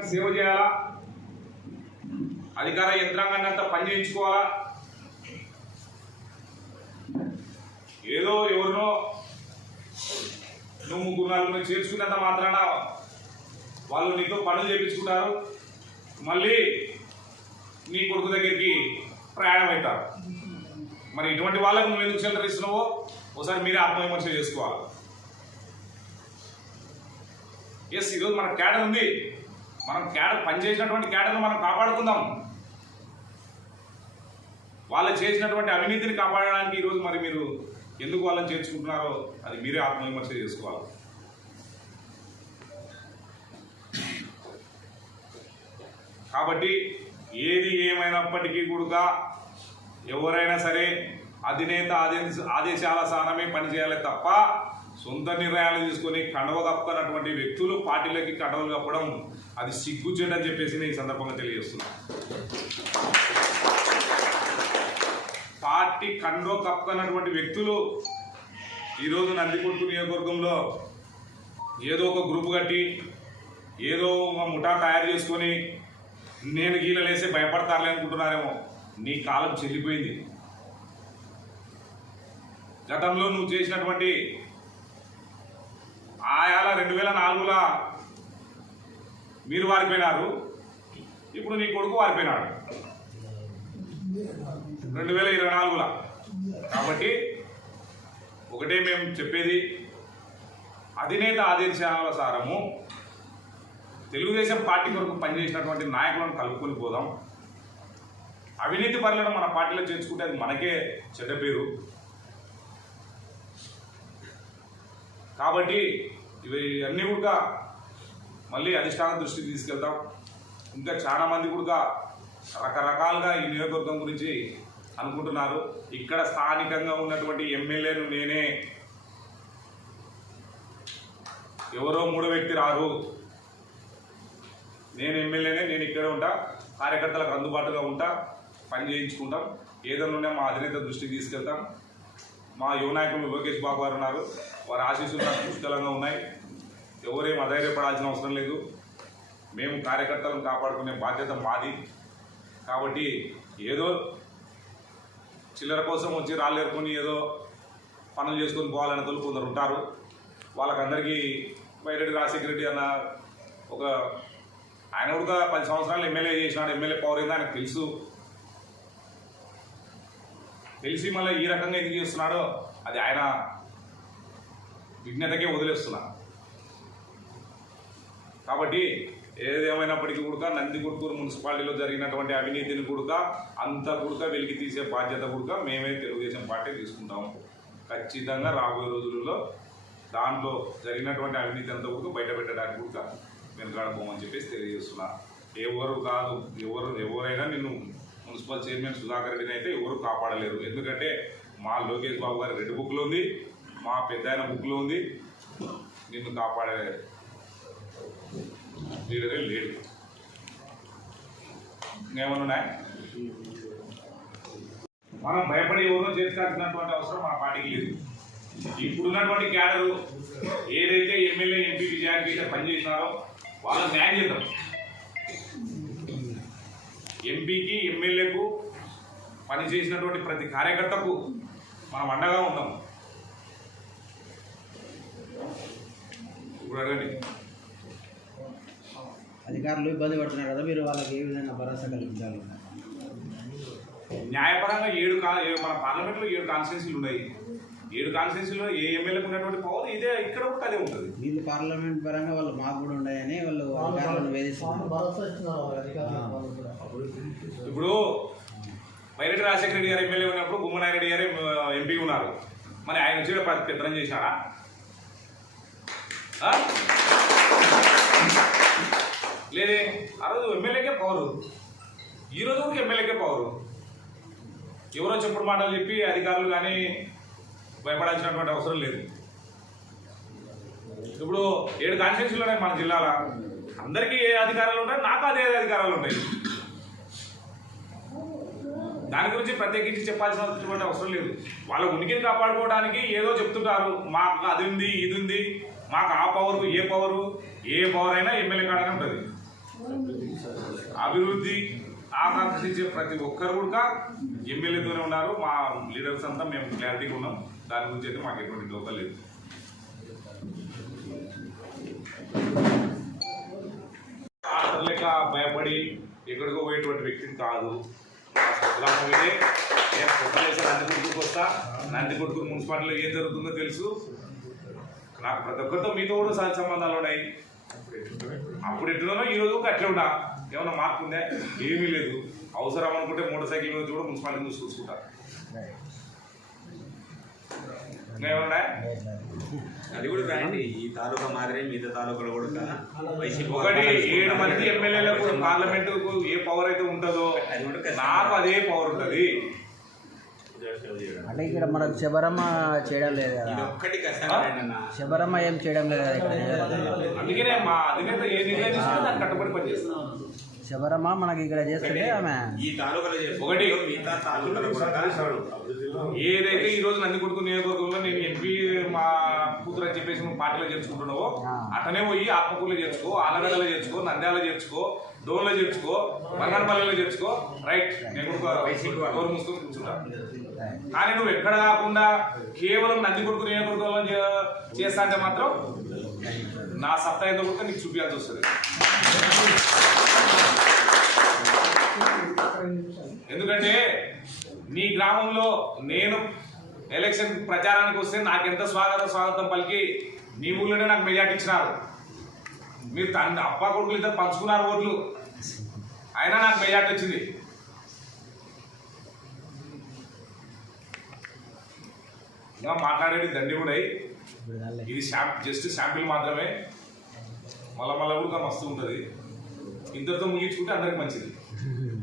సేవ చేయాలా? అధికార యంత్రాంగాన్ని అంతా పనిచేయించుకోవాలా ఏదో ఎవరినో నువ్వు ముగ్గురు నాలుగు చేర్చుకున్నంత మాత్రాన వాళ్ళు నీతో పనులు చేయించుకుంటారు మళ్ళీ నీ కొడుకు దగ్గరికి ప్రయాణం అవుతారు. మరి ఇటువంటి వాళ్ళకు నువ్వు ఎందుకు షెల్టర్ ఇస్తున్నావో ఒకసారి మీరే ఆత్మవిమర్శ చేసుకోవాలి. ఎస్ ఈరోజు మన క్యాడర్ ఉంది. మనం క్యాడర్ పనిచేసినటువంటి క్యాడర్ను మనం కాపాడుకుందాం. వాళ్ళు చేసినటువంటి అవినీతిని కాపాడడానికి ఈరోజు మరి మీరు ఎందుకు వాళ్ళని చేర్చుకుంటున్నారో అది మీరే ఆత్మవిమర్శ చేసుకోవాలి. కాబట్టి ఏది ఏమైనప్పటికీ కూడా ఎవరైనా సరే అధినేత ఆదేశాల స్థానమే పనిచేయాలి తప్ప సొంత నిర్ణయాలు తీసుకొని కండవ కప్పుకున్నటువంటి వ్యక్తులు పార్టీలకి కండవలు కప్పడం అది సిగ్గుచేటని చెప్పేసి నేను ఈ సందర్భంగా తెలియజేస్తున్నా. పార్టీ కండవ కప్పుకున్నటువంటి వ్యక్తులు ఈరోజు నందికొట్టు నియోజకవర్గంలో ఏదో ఒక గ్రూప్ కట్టి ఏదో ఒక ముఠా తయారు చేసుకొని నేను గీలలేసి భయపడతారులే అనుకుంటున్నారేమో. నీ కాలం చెల్లిపోయింది. గతంలో నువ్వు చేసినటువంటి ఆయాల రెండు వేల నాలుగులా మీరు వారిపోయినారు. ఇప్పుడు నీ కొడుకు వారిపోయినాడు. రెండు వేల ఇరవై నాలుగుల. కాబట్టి ఒకటే మేము చెప్పేది. అధినేత ఆదేశాల సారము తెలుగుదేశం పార్టీ కొరకు పనిచేసినటువంటి నాయకులను కలుపుకొని పోదాం. అవినీతి పరులను మన పార్టీలో చేర్చుకుంటే అది మనకే చెడ్డ పేరు. కాబట్టి ఇవి అన్నీ కూడా మళ్ళీ అధిష్టానం దృష్టికి తీసుకెళ్తాం. ఇంకా చాలా మంది కూడా రకరకాలుగా ఈ నియోజకవర్గం గురించి అనుకుంటున్నారు. ఇక్కడ స్థానికంగా ఉన్నటువంటి ఎమ్మెల్యేను నేనే. ఎవరో మూడో వ్యక్తి రారు. నేను ఎమ్మెల్యేనే నేను ఇక్కడే ఉంటా. కార్యకర్తలకు అందుబాటులో ఉంటా. పని చేయించుకుంటాం. ఏదైనా ఉన్నా మా అధినేత దృష్టికి తీసుకెళ్తాం. మా యువనాయకులు లోకేష్ బాబు గారు ఉన్నారు. వారి ఆశీస్సులు నాకు పుష్కలంగా ఉన్నాయి. ఎవరేం అధైర్యపడాల్సిన అవసరం లేదు. మేము కార్యకర్తలను కాపాడుకునే బాధ్యత మాది. కాబట్టి ఏదో చిల్లర కోసం వచ్చి రాళ్ళేరుకొని ఏదో పనులు చేసుకొని పోవాలని తోలు కొందరు ఉంటారు. వాళ్ళకందరికీ వైరెడ్డి రాజశేఖర రెడ్డి అన్న ఒక ఆయన కూడా పది సంవత్సరాలు ఎమ్మెల్యే చేసినాడు. ఎమ్మెల్యే పవర్ ఏందో ఆయనకు తెలుసు. తెలిసి మళ్ళీ ఈ రకంగా ఎందుకు చేస్తున్నాడో అది ఆయన విజ్ఞతకే వదిలేస్తున్నా. కాబట్టి ఏదేమైనప్పటికీ కూడా నందికొట్కూరు మున్సిపాలిటీలో జరిగినటువంటి అవినీతిని కూడా అంతా కూడా వెలికి తీసే బాధ్యత కూడా మేమే తెలుగుదేశం పార్టీ తీసుకుంటాము. ఖచ్చితంగా రాబోయే రోజులలో దాంట్లో జరిగినటువంటి అవినీతి అంతా కూడా బయట పెట్టడానికి కూడా వెనకాడబోమని చెప్పేసి తెలియజేస్తున్నా. ఎవరు కాదు ఎవరు ఎవరైనా నిన్ను మున్సిపల్ చైర్మన్ సుధాకర్ రెడ్డిని అయితే ఎవరు కాపాడలేరు. ఎందుకంటే మా లోకేష్ బాబు గారి రెడ్ బుక్లో ఉంది మా పెద్ద బుక్లో ఉంది. నిన్ను కాపాడే లీడరే లేడు ఇంకేమన్నా మనం భయపడి ఎవరో చేర్చాల్సినటువంటి అవసరం మన పార్టీకి లేదు. ఇప్పుడున్నటువంటి క్యాడరు ఏదైతే ఎమ్మెల్యే ఎంపీ విజయానికి అయితే పనిచేసినారో వాళ్ళకి న్యాయం చేద్దాం. ఎంపీకి ఎమ్మెల్యేకు పనిచేసినటువంటి ప్రతి కార్యకర్తకు మనం అండగా ఉంటాం ఇప్పుడు అడగండి. అధికారులు ఇబ్బంది పడుతున్నారు కదా మీరు వాళ్ళకి ఏ విధంగా భరోసా కల్పించాలి న్యాయపరంగా ఏడు కా ఏ- మన పార్లమెంట్లో ఏడు కాన్స్టిట్యూన్సీలు ఉన్నాయి. ఏడు కాన్స్టిట్యూన్సీలో ఏ ఎమ్మెల్యేకి ఉన్నటువంటి పవర్ ఇదే ఇక్కడ కూడా అదే ఉంటుంది. వీళ్ళు పార్లమెంట్ పరంగా వాళ్ళు మాకు కూడా ఉన్నాయని వాళ్ళు. ఇప్పుడు వైరెడ్డి రాజశేఖర రెడ్డి గారు ఎమ్మెల్యే ఉన్నప్పుడు గుమ్మనారెడ్డి గారు ఎంపీ ఉన్నారు. మరి ఆయన వచ్చి పెత్తనం చేశారా? లేదే ఆ రోజు ఎమ్మెల్యేకే పవరు. ఈ రోజు కూడా ఎమ్మెల్యేకే పవరు. ఎవరో చెప్పుడు మాటలు చెప్పి అధికారులు కానీ భయపడాల్సినటువంటి అవసరం లేదు. ఇప్పుడు ఏడు కాన్స్టిట్యూన్సీలు ఉన్నాయి మన జిల్లాలో. అందరికీ ఏ అధికారాలు ఉంటాయి? నాకు అదే అధికారాలు ఉంటాయి. దాని గురించి ప్రత్యేకించి చెప్పాల్సినటువంటి అవసరం లేదు. వాళ్ళ ఉనికిని కాపాడుకోవడానికి ఏదో చెప్తుంటారు. మాకు అది ఉంది ఇది ఉంది. మాకు ఆ పవర్ ఏ పవరు? ఏ పవర్ అయినా ఎమ్మెల్యే కాడనే ఉంటుంది. అభివృద్ధి ఆకాంక్షించే ప్రతి ఒక్కరు కూడా ఎమ్మెల్యేతోనే ఉన్నారు మా లీడర్స్ అంతా మేము క్లారిటీగా ఉన్నాం. దాని గురించి అయితే మాకు ఎటువంటి డోకా లేదు. లేక భయపడి ఎక్కడికో పోయేటువంటి వ్యక్తిని కాదు. మా నేను పొద్దులేసి నంది కొడుకుకి వస్తా. నంది కొడుకు మున్సిపాలిటీలో ఏం జరుగుతుందో తెలుసు. నాకు ప్రతి ఒక్కరితో మీతో కూడా సహజ సంబంధాలు ఉన్నాయి. అప్పుడు ఎట్లున్నానో ఈ రోజు అట్లే ఉన్నా. ఏమన్నా మార్పు ఉందా? ఏమీ లేదు. అవసరం అనుకుంటే మోటార్ సైకిల్ మీద కూడా మున్సిపాలిటీ చూసి చూసుకుంటా. ఏమన్నా అది కూడా రాయండి ఈ తాలూకా మాదిరి మిగతా తాలూకాలు కూడా ఒకటి ఏడు మంది ఎమ్మెల్యేలకు పార్లమెంటుకు ఏ పవర్ అయితే ఉంటుందో. నాకు అదే పవర్ ఉంటుంది. అంటే ఇక్కడ మనకు శబరమ్మ చేయడం లేదు కదా. శబరమ్మ ఏం చేయడం లేదు కదా ఇక్కడ? శబరమ్మ మనకి ఇక్కడ చేస్తుంటే ఆమె. ఈ తాలూకాలో చేసుకుంటే ఒకటి. మిగతా తాలూకాలు కూడా. ఏదైతే ఈ రోజు నంది కొడుకు నియోజకవర్గంలో నేను ఎంపీ మా కూతురు అని చెప్పేసి నువ్వు పార్టీలో చేర్చుకుంటున్నావో ఆ. అతనే పోయి ఆత్మకూరులో చేర్చుకో ఆలగడ్డలో చేర్చుకో నంద్యాల చేర్చుకో డోన్లో చేర్చుకో బంగారపల్లిలో చేర్చుకో. రైట్ నేను కూడా డోర్ మూసుకొని కూర్చుంటా. కానీ నువ్వు ఎక్కడ కాకుండా కేవలం నంది కొడుకు నియోజకవర్గంలో చే- చేస్తా అంటే మాత్రం నా సత్తా ఏందో కూడా నీకు చూపించాల్సి వస్తుంది. ఎందుకంటే నీ గ్రామంలో నేను ఎలక్షన్ ప్రచారానికి వస్తే నాకెంత స్వాగత స్వాగతం పలికి నీ ఊళ్ళోనే నాకు మెజార్టీ ఇచ్చినారు. మీరు తండ్రి అప్ప కొడుకులు ఇద్దరు పంచుకున్నారు ఓట్లు. అయినా నాకు మెజార్టీ వచ్చింది. ఇంకా మాట్లాడేది దండి కూడా ఇది శాం జస్ట్ శాంపిల్ మాత్రమే. మళ్ళా మళ్ళీ కూడా మస్తు ఉంటుంది. ఇద్దరితో ముగించుకుంటే అందరికి మంచిది.